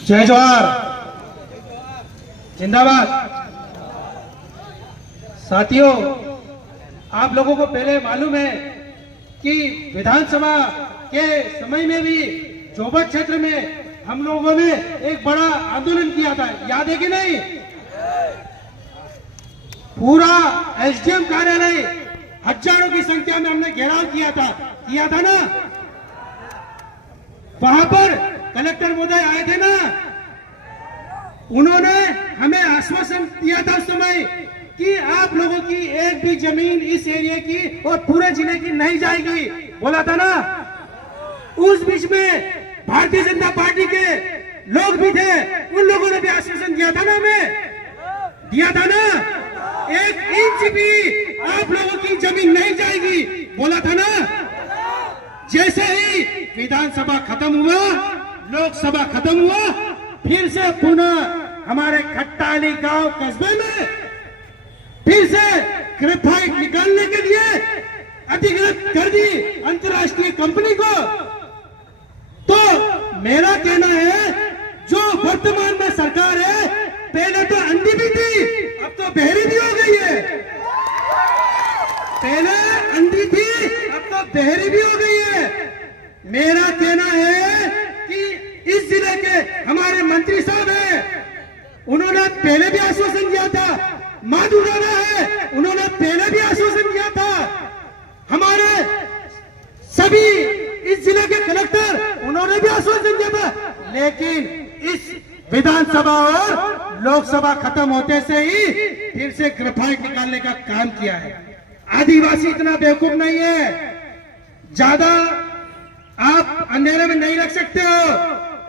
जय जोहार, जिंदाबाद। साथियों, आप लोगों को पहले मालूम है कि विधानसभा के समय में भी जोबट क्षेत्र में हम लोगों ने एक बड़ा आंदोलन किया था, याद है कि नहीं? पूरा एसडीएम कार्यालय हजारों की संख्या में हमने घेराव किया था ना। वहां पर कलेक्टर महोदय आए थे ना, उन्होंने हमें आश्वासन दिया था उस समय कि आप लोगों की एक भी जमीन इस एरिया की और पूरे जिले की नहीं जाएगी, बोला था ना। उस बीच में भारतीय जनता पार्टी के लोग भी थे, उन लोगों ने भी आश्वासन दिया था ना, हमें दिया था ना। 1 इंच भी आप लोगों की जमीन नहीं जाएगी, बोला था ना। जैसे ही विधानसभा खत्म हुआ, लोकसभा खत्म हुआ, फिर से पुनः हमारे खट्टाली गांव कस्बे में फिर से ग्रेफाइट निकालने के लिए अधिकृत कर दी अंतर्राष्ट्रीय कंपनी को। तो मेरा कहना है, जो वर्तमान में सरकार है, पहले तो अंधी भी थी, अब तो बहरी भी हो गई है। पहले अंधी थी, अब तो बहरी भी हो गई है। मेरा कहना है कि इस जिले के हमारे मंत्री साहब हैं, उन्होंने पहले भी आश्वासन दिया था। माधु राणा है, उन्होंने पहले भी आश्वासन दिया था। हमारे सभी इस जिले के कलेक्टर, उन्होंने भी आश्वासन दिया था। लेकिन इस विधानसभा और लोकसभा खत्म होते से ही फिर से ग्रेफाइट निकालने का काम किया है। आदिवासी इतना बेवकूफ नहीं है, ज्यादा आप अंधेरे में नहीं रख सकते हो।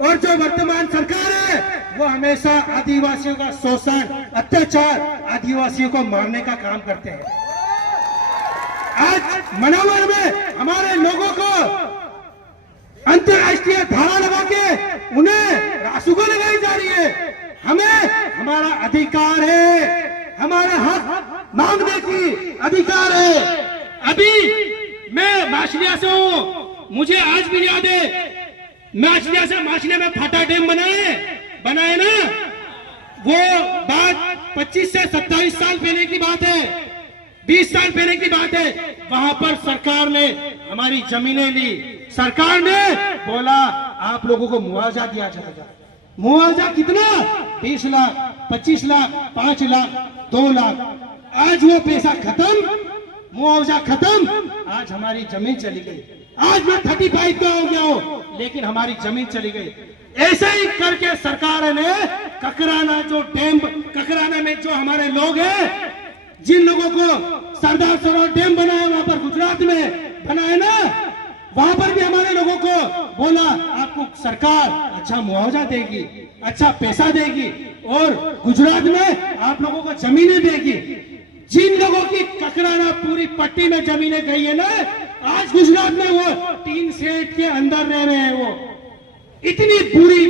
और जो वर्तमान सरकार है, वो हमेशा आदिवासियों का शोषण, अत्याचार, आदिवासियों को मारने का काम करते हैं। आज मनावर में हमारे लोगों को अंतर्राष्ट्रीय धारा लगा के उन्हें रासुका लगाई जा रही है। हमें हमारा अधिकार है, हमारा हक मांगने की अधिकार है। अभी मैं माछलिया से हूं, मुझे आज भी याद है, माछलिया में फाटा डैम बनाए ना। वो बात 25 से 27 साल पहले की बात है, 20 साल पहले की बात है। वहां पर सरकार ने हमारी जमीनें ली, सरकार ने बोला आप लोगों को मुआवजा दिया जाएगा। मुआवजा कितना? 20 लाख, 25 लाख, 5 लाख, 2 लाख। आज वो पैसा खत्म, मुआवजा खत्म, आज हमारी जमीन चली गई। आज मैं 35 का हो गया हूं, लेकिन हमारी जमीन चली गई। ऐसे ही करके सरकार ने ककराना जो डैम, ककराना में जो हमारे लोग हैं, जिन लोगों को सरदार सरोवर डैम बनाया, वहां पर गुजरात में बनाया ना, वहां पर भी हमारे लोगों को बोला आपको सरकार अच्छा मुआवजा देगी, अच्छा पैसा देगी और गुजरात में आप लोगों को जमीनें देगी। जिन लोगों की ककराना पूरी पट्टी में जमीनें गई है ना, आज गुजरात में वो 3 सेट के अंदर रह रहे हैं। वो इतनी बुरी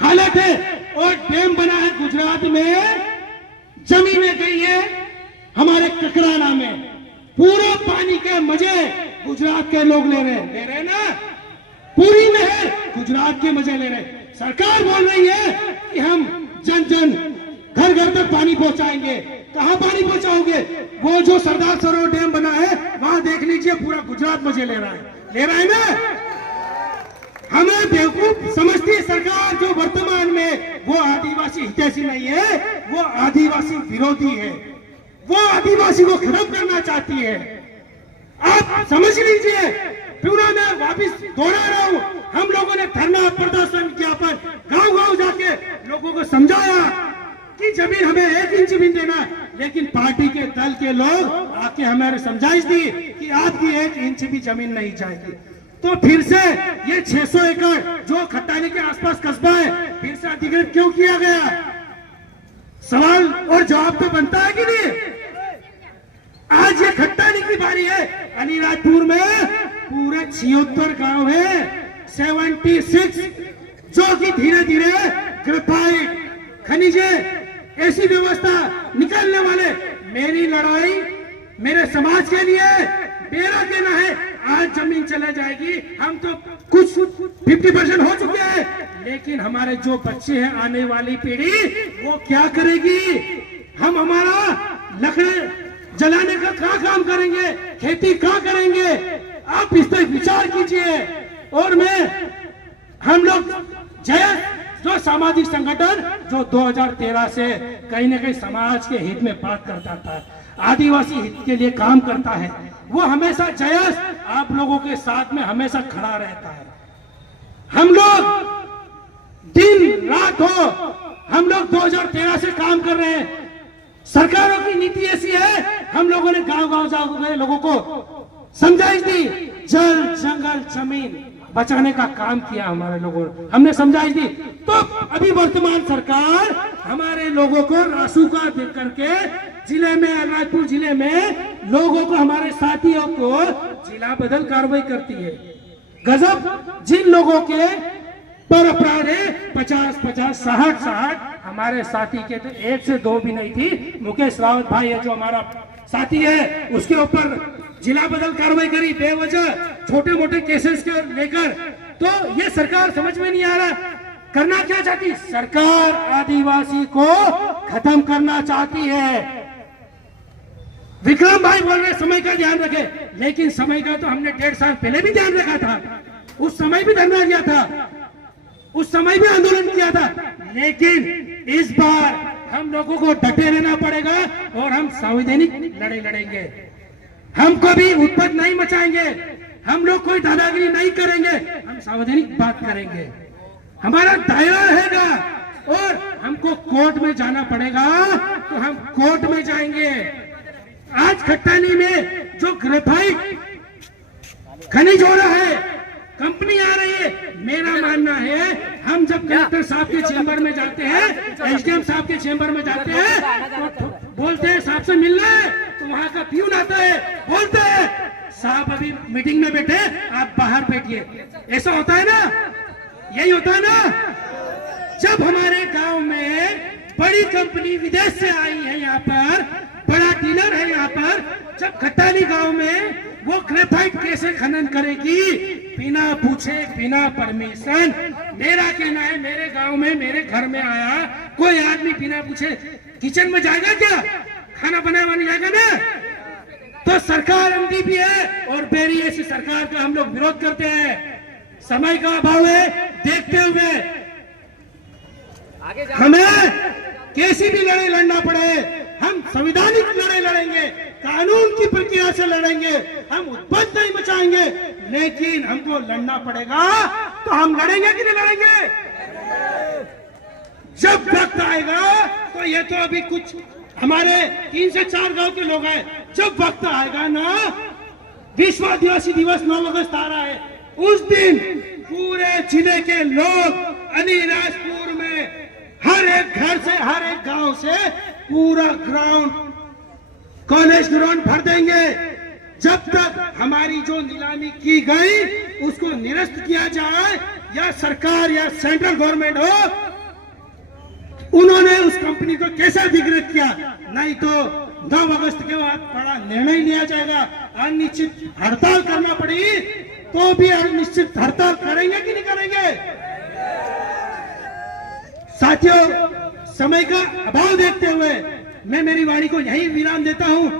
हालत है। और डैम बना है गुजरात में, जमीनें गई है हमारे ककराना में। पूरा पानी के मजे गुजरात के लोग ले रहे ना, पूरी नहर गुजरात के मजे ले रहे। सरकार बोल रही है कि हम जन जन घर घर तक पानी पहुंचाएंगे। कहां पानी पहुंचाओगे? वो जो सरदार सरोवर डैम बना है, वहां देख लीजिए, पूरा गुजरात मजे ले रहा है ना। हमें बेवकूफ समझती है सरकार, जो वर्तमान में वो आदिवासी हितैषी नहीं है, वो आदिवासी विरोधी है, वो आदिवासी को खत्म करना चाहती है। आप समझ लीजिए। पुनः मैं वापिस दोहरा रहा हूं, हम लोगों ने धरना प्रदर्शन किया, पर गांव गांव जाके लोगों को समझाया कि जमीन हमें 1 इंच भी देना है। लेकिन पार्टी के दल के लोग आके हमें समझाइश दी कि आपकी 1 इंच भी जमीन नहीं जाएगी। तो फिर से ये 600 एकड़ जो खट्टाली के आसपास कस्बा है, फिर से अधिकृत क्यों किया गया? सवाल और जवाब तो बनता है कि नहीं? आज ये खट्टाली की बारी है। अलीराजपुर में पूरे 76 गांव है, 76, जो कि धीरे धीरे ग्रेफाइट, खनिजे, ऐसी व्यवस्था निकालने वाले। मेरी लड़ाई मेरे समाज के लिए, मेरा कहना है आज जमीन चले जाएगी। हम तो कुछ 50% हो चुके हैं, लेकिन हमारे जो बच्चे हैं, आने वाली पीढ़ी, वो क्या करेगी? हम हमारा लकड़ी जलाने का क्या काम करेंगे? खेती क्या करेंगे? आप इस पर विचार कीजिए। और हम लोग जो सामाजिक संगठन जो 2013 से कहीं न कहीं समाज के हित में बात करता था, आदिवासी हित के लिए काम करता है, वो हमेशा जयस आप लोगों के साथ में हमेशा खड़ा रहता है। हम लोग दिन रात हो, हम लोग 2013 से काम कर रहे हैं। सरकारों की नीति ऐसी है, हम लोगों ने गांव-गांव जाकर लोगों को समझाइश दी, जल जंगल जमीन बचाने का काम किया हमारे लोगों ने, हमने समझाइश दी। तो अभी वर्तमान सरकार हमारे लोगों को रासुका दे करके जिले में, अलीराजपुर जिले में लोगों को, हमारे साथियों को जिला बदल कार्रवाई करती है। गजब! जिन लोगों के पर अपराध है 50-50, 60-60, हमारे साथी के तो 1 से 2 भी नहीं थी। मुकेश रावत भाई है जो हमारा साथी है, उसके ऊपर जिला बदल कार्रवाई करी बेवजह, छोटे मोटे केसेस के लेकर। तो ये सरकार समझ में नहीं आ रहा करना क्या चाहती। सरकार आदिवासी को खत्म करना चाहती है। विक्रम भाई बोल रहे समय का ध्यान रखे, लेकिन समय का तो हमने 1.5 साल पहले भी ध्यान रखा था। उस समय भी धरना किया था, उस समय भी आंदोलन किया था, लेकिन इस बार हम लोगों को डटे रहना पड़ेगा और हम संवैधानिक लड़ाई लड़ेंगे। हम कभी उत्पत्ति नहीं मचाएंगे, हम लोग कोई दादागिरी नहीं करेंगे, हम संवैधानिक बात करेंगे। हमारा दायरा रहेगा और हमको कोर्ट में जाना पड़ेगा तो हम कोर्ट में जाएंगे। आज खट्टानी में जो ग्रेफाइट खनिज हो रहा है, कंपनी आ रही है, मेरा मानना है हम जब कलेक्टर साहब के चेंबर में जाते हैं, एसडीएम साहब के चेंबर में जाते हैं, तो बोलते हैं साहब से मिलना है, तो वहां का प्यून आता है, बोलते हैं साहब अभी मीटिंग में बैठे, आप बाहर बैठिए। ऐसा होता है ना, यही होता है ना। जब हमारे गांव में बड़ी कंपनी विदेश से आई है, यहाँ पर बड़ा डीलर है, यहाँ पर जब खट्टानी गांव में वो ग्रेफाइट कैसे खनन करेगी बिना पूछे, बिना परमिशन। मेरा कहना है, मेरे गांव में, मेरे घर में आया कोई आदमी बिना पूछे किचन में जाएगा क्या? खाना बनाने जाएगा ना? तो सरकार एमडीपी है और बेरी ऐसी सरकार का हम लोग विरोध करते हैं। समय का अभाव है, देखते हुए हमें कैसी भी लड़ाई लड़ना पड़े, हम संवैधानिक लड़ाई लड़ेंगे, कानून की प्रक्रिया से लड़ेंगे, हम उत्पत्ति नहीं मचाएंगे, लेकिन हमको लड़ना पड़ेगा तो हम लड़ेंगे कि नहीं लड़ेंगे? जब वक्त आएगा तो ये तो अभी कुछ हमारे 3 से 4 गांव के लोग हैं, जब वक्त आएगा ना, विश्व आदिवासी दिवस 9 अगस्त आ रहा है, उस दिन पूरे जिले के लोग अलीराजपुर में हर एक घर से, हर एक गांव से पूरा ग्राउंड, कॉलेज ग्राउंड भर देंगे। जब तक हमारी जो नीलामी की गई उसको निरस्त किया जाए, या सरकार या सेंट्रल गवर्नमेंट हो, उन्होंने उस कंपनी को कैसे अधिकृत किया, नहीं तो 9 अगस्त के बाद बड़ा निर्णय लिया जाएगा। अनिश्चित हड़ताल करना पड़ी तो भी अनिश्चित हड़ताल करेंगे कि नहीं करेंगे? साथियों, समय का अभाव देखते हुए मैं मेरी वाणी को यही विराम देता हूं।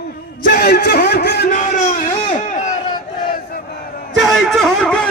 जय जोहर का नारा है, जय जोहर का